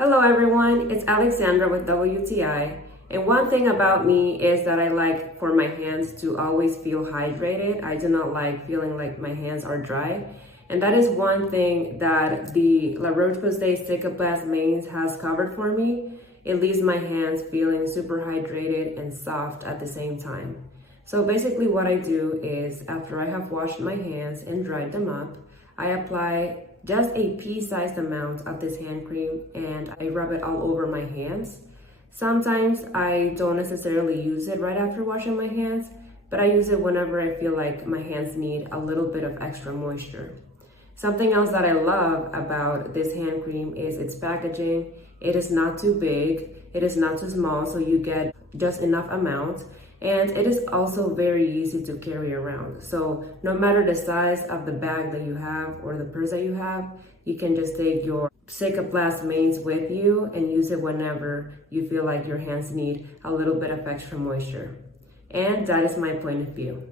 Hello everyone, it's Alexandra with WTI. And one thing about me is that I like for my hands to always feel hydrated. I do not like feeling like my hands are dry. And that is one thing that the Roche-Posay Cicaplast mains has covered for me. It leaves my hands feeling super hydrated and soft at the same time. So basically what I do is after I have washed my hands and dried them up, I apply just a pea-sized amount of this hand cream and I rub it all over my hands. Sometimes I don't necessarily use it right after washing my hands, but I use it whenever I feel like my hands need a little bit of extra moisture. Something else that I love about this hand cream is its packaging. It is not too big, it is not too small, so you get just enough amount. And it is also very easy to carry around. So no matter the size of the bag that you have or the purse that you have, you can just take your Cicaplast mains with you and use it whenever you feel like your hands need a little bit of extra moisture. And that is my point of view.